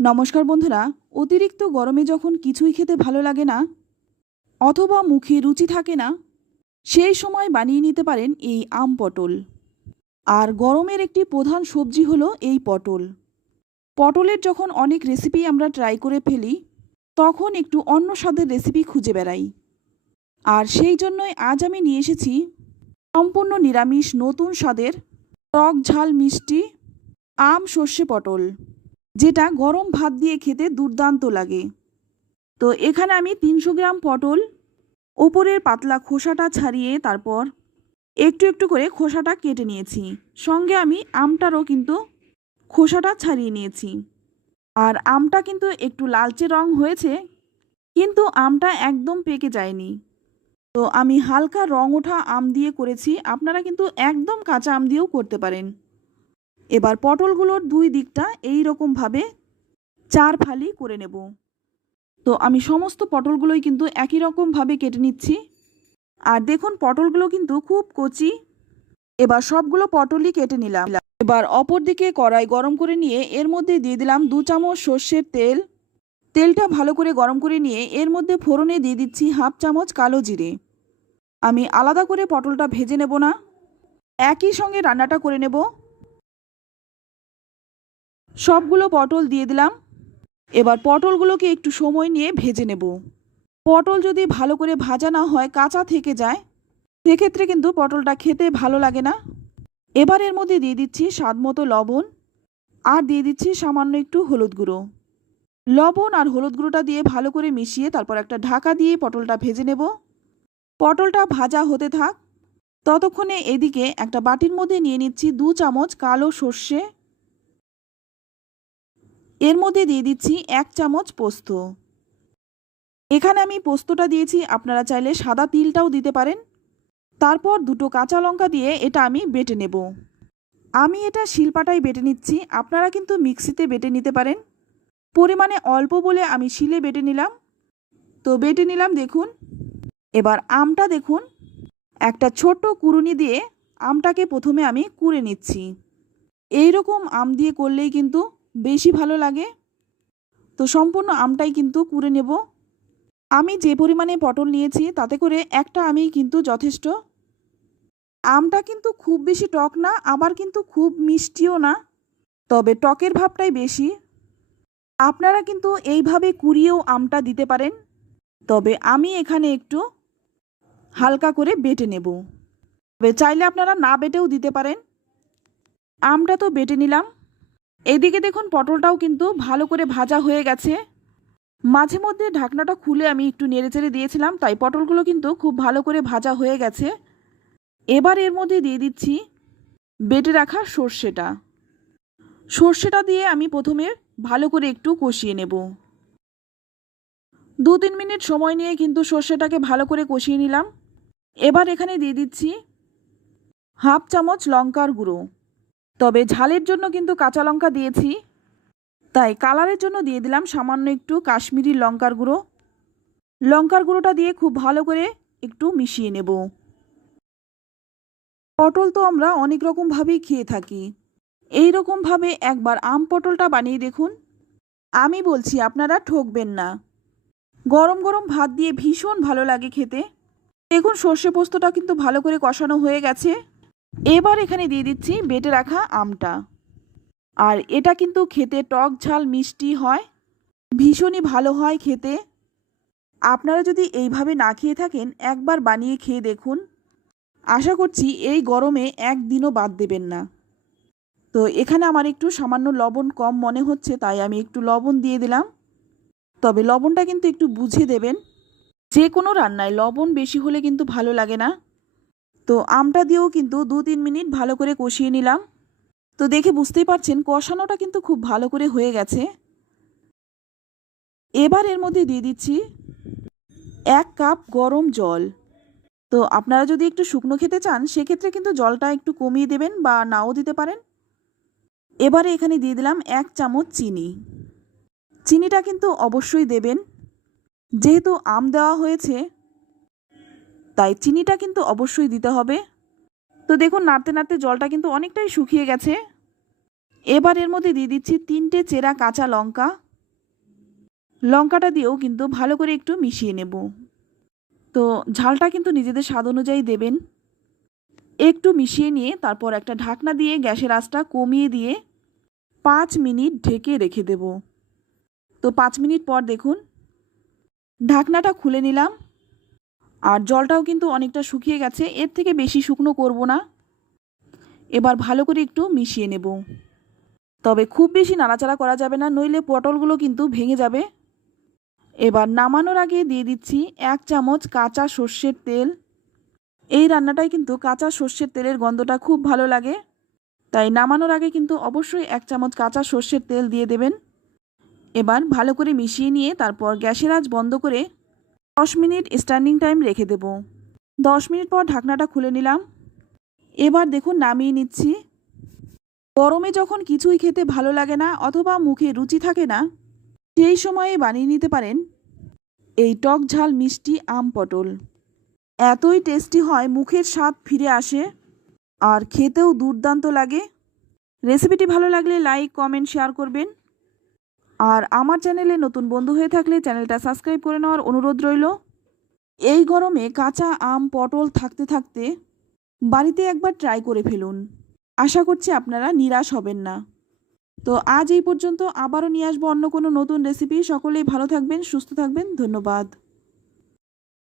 নমস্কার বন্ধুরা। অতিরিক্ত গরমে যখন কিছুই খেতে ভালো লাগে না অথবা মুখে রুচি থাকে না, সেই সময় বানিয়ে নিতে পারেন এই আম পটল। আর গরমের একটি প্রধান সবজি হলো এই পটল। পটলের যখন অনেক রেসিপি আমরা ট্রাই করে ফেলি, তখন একটু অন্য স্বাদের রেসিপি খুঁজে বেড়াই। আর সেই জন্যই আজ আমি নিয়ে এসেছি সম্পূর্ণ নিরামিষ নতুন স্বাদের টক ঝাল মিষ্টি আম সর্ষে পটল, যেটা গরম ভাত দিয়ে খেতে দুর্দান্ত লাগে। তো এখানে আমি 300 গ্রাম পটল ওপরের পাতলা খোসাটা ছাড়িয়ে তারপর একটু একটু করে খোসাটা কেটে নিয়েছি। সঙ্গে আমি আমটারও কিন্তু খোসাটা ছাড়িয়ে নিয়েছি। আর আমটা কিন্তু একটু লালচে রং হয়েছে, কিন্তু আমটা একদম পেকে যায়নি। তো আমি হালকা রং ওঠা আম দিয়ে করেছি, আপনারা কিন্তু একদম কাঁচা আম দিয়েও করতে পারেন। এবার পটলগুলোর দুই দিকটা এই রকমভাবে 4 ফালি করে নেব। তো আমি সমস্ত পটলগুলোই কিন্তু একই রকমভাবে কেটে নিচ্ছি। আর দেখুন পটলগুলো কিন্তু খুব কচি। এবার সবগুলো পটলই কেটে নিলাম। এবার অপর দিকে কড়াই গরম করে নিয়ে এর মধ্যে দিয়ে দিলাম 2 চামচ সর্ষের তেল। তেলটা ভালো করে গরম করে নিয়ে এর মধ্যে ফোড়নে দিয়ে দিচ্ছি 1/2 চামচ কালো জিরে। আমি আলাদা করে পটলটা ভেজে নেব না, একই সঙ্গে রান্নাটা করে নেব। সবগুলো পটল দিয়ে দিলাম। এবার পটলগুলোকে একটু সময় নিয়ে ভেজে নেব। পটল যদি ভালো করে ভাজা না হয়, কাঁচা থেকে যায়, সেক্ষেত্রে কিন্তু পটলটা খেতে ভালো লাগে না। এবার এর মধ্যে দিয়ে দিচ্ছি স্বাদ মতো লবণ আর দিয়ে দিচ্ছি সামান্য একটু হলুদ গুঁড়ো। লবণ আর হলুদ গুঁড়োটা দিয়ে ভালো করে মিশিয়ে তারপর একটা ঢাকা দিয়ে পটলটা ভেজে নেব। পটলটা ভাজা হতে থাক, ততক্ষণে এদিকে একটা বাটির মধ্যে নিয়ে নিচ্ছি 2 চামচ কালো সর্ষে। এর মধ্যে দিয়ে দিচ্ছি 1 চামচ পোস্ত। এখানে আমি পোস্তটা দিয়েছি, আপনারা চাইলে সাদা তিলটাও দিতে পারেন। তারপর 2টো কাঁচা লঙ্কা দিয়ে এটা আমি বেটে নেব। আমি এটা শিলপাটায় বেটে নিচ্ছি, আপনারা কিন্তু মিক্সিতে বেটে নিতে পারেন। পরিমাণে অল্প বলে আমি শিলে বেটে নিলাম। তো বেটে নিলাম দেখুন। এবার আমটা দেখুন, একটা ছোট্ট কুড়ুনি দিয়ে আমটাকে প্রথমে আমি কুড়ে নিচ্ছি। এই রকম আম দিয়ে করলেই কিন্তু বেশি ভালো লাগে। তো সম্পূর্ণ আমটাই কিন্তু কুড়ে নেব। আমি যে পরিমাণে পটল নিয়েছি তাতে করে একটা আমি কিন্তু যথেষ্ট। আমটা কিন্তু খুব বেশি টক না, আবার কিন্তু খুব মিষ্টিও না, তবে টকের ভাবটাই বেশি। আপনারা কিন্তু এইভাবে কুড়িয়েও আমটা দিতে পারেন, তবে আমি এখানে একটু হালকা করে বেটে নেব। তবে চাইলে আপনারা না বেটেও দিতে পারেন। আমটা তো বেটে নিলাম। এদিকে দেখুন পটলটাও কিন্তু ভালো করে ভাজা হয়ে গেছে। মাঝে মধ্যে ঢাকনাটা খুলে আমি একটু নেড়েচেড়ে দিয়েছিলাম, তাই পটলগুলো কিন্তু খুব ভালো করে ভাজা হয়ে গেছে। এবার এর মধ্যে দিয়ে দিচ্ছি বেটে রাখা সর্ষেটা। সর্ষেটা দিয়ে আমি প্রথমে ভালো করে একটু কষিয়ে নেব। 2-3 মিনিট সময় নিয়ে কিন্তু সর্ষেটাকে ভালো করে কষিয়ে নিলাম। এবার এখানে দিয়ে দিচ্ছি 1/2 চামচ লঙ্কার গুঁড়ো। তবে ঝালের জন্য কিন্তু কাঁচা লঙ্কা দিয়েছি, তাই কালারের জন্য দিয়ে দিলাম সামান্য একটু কাশ্মীরি লঙ্কার গুঁড়ো। লঙ্কার গুঁড়োটা দিয়ে খুব ভালো করে একটু মিশিয়ে নেব। পটল তো আমরা অনেক রকমভাবেই খেয়ে থাকি, এই রকমভাবে একবার আম পটলটা বানিয়ে দেখুন। আমি বলছি আপনারা ঠকবেন না। গরম গরম ভাত দিয়ে ভীষণ ভালো লাগে খেতে। দেখুন সর্ষে পোস্তটা কিন্তু ভালো করে কষানো হয়ে গেছে। এবার এখানে দিয়ে দিচ্ছি বেটে রাখা আমটা। আর এটা কিন্তু খেতে টক ঝাল মিষ্টি হয়, ভীষণই ভালো হয় খেতে। আপনারা যদি এইভাবে না খেয়ে থাকেন, একবার বানিয়ে খেয়ে দেখুন। আশা করছি এই গরমে একদিনও বাদ দেবেন না। তো এখানে আমার একটু সামান্য লবণ কম মনে হচ্ছে, তাই আমি একটু লবণ দিয়ে দিলাম। তবে লবণটা কিন্তু একটু বুঝে দেবেন, যে কোনো রান্নায় লবণ বেশি হলে কিন্তু ভালো লাগে না। তো আমটা দিয়েও কিন্তু 2-3 মিনিট ভালো করে কষিয়ে নিলাম। তো দেখে বুঝতেই পারছেন কষানোটা কিন্তু খুব ভালো করে হয়ে গেছে। এবার এর মধ্যে দিয়ে দিচ্ছি 1 কাপ গরম জল। তো আপনারা যদি একটু শুকনো খেতে চান, সেক্ষেত্রে কিন্তু জলটা একটু কমিয়ে দেবেন বা নাও দিতে পারেন। এবারে এখানে দিয়ে দিলাম 1 চামচ চিনি। চিনিটা কিন্তু অবশ্যই দেবেন, যেহেতু আম দেওয়া হয়েছে, তাই চিনিটা কিন্তু অবশ্যই দিতে হবে। তো দেখুন নাড়তে নাড়তে জলটা কিন্তু অনেকটাই শুকিয়ে গেছে। এবার এর মধ্যে দিয়ে দিচ্ছি 3টে চেরা কাঁচা লঙ্কা। লঙ্কাটা দিয়েও কিন্তু ভালো করে একটু মিশিয়ে নেব। তো ঝালটা কিন্তু নিজেদের স্বাদ অনুযায়ী দেবেন। একটু মিশিয়ে নিয়ে তারপর একটা ঢাকনা দিয়ে গ্যাসের আঁচটা কমিয়ে দিয়ে 5 মিনিট ঢেকে রেখে দেব। তো 5 মিনিট পর দেখুন ঢাকনাটা খুলে নিলাম, আর জলটাও কিন্তু অনেকটা শুকিয়ে গেছে। এর থেকে বেশি শুকনো করব না। এবার ভালো করে একটু মিশিয়ে নেব। তবে খুব বেশি নাড়াচাড়া করা যাবে না, নইলে পটলগুলো কিন্তু ভেঙে যাবে। এবার নামানোর আগে দিয়ে দিচ্ছি 1 চামচ কাঁচা সর্ষের তেল। এই রান্নাটায় কিন্তু কাঁচা সর্ষের তেলের গন্ধটা খুব ভালো লাগে, তাই নামানোর আগে কিন্তু অবশ্যই 1 চামচ কাঁচা সর্ষের তেল দিয়ে দেবেন। এবার ভালো করে মিশিয়ে নিয়ে তারপর গ্যাসের আঁচ বন্ধ করে 10 মিনিট স্ট্যান্ডিং টাইম রেখে দেব। 10 মিনিট পর ঢাকনাটা খুলে নিলাম। এবার দেখুন নামিয়ে নিচ্ছি। গরমে যখন কিছুই খেতে ভালো লাগে না অথবা মুখে রুচি থাকে না, সেই সময়ে বানিয়ে নিতে পারেন এই টক ঝাল মিষ্টি আম পটল। এতই টেস্টি হয়, মুখের স্বাদ ফিরে আসে আর খেতেও দুর্দান্ত লাগে। রেসিপিটি ভালো লাগলে লাইক, কমেন্ট, শেয়ার করবেন। আর আমার চ্যানেলে নতুন বন্ধু হয়ে থাকলে চ্যানেলটা সাবস্ক্রাইব করে নেওয়ার অনুরোধ রইল। এই গরমে কাঁচা আম পটল থাকতে থাকতে বাড়িতে একবার ট্রাই করে ফেলুন। আশা করছি আপনারা নিরাশ হবেন না। তো আজ এই পর্যন্ত, আবারও নিয়ে আসবো অন্য কোনো নতুন রেসিপি। সকলেই ভালো থাকবেন, সুস্থ থাকবেন। ধন্যবাদ।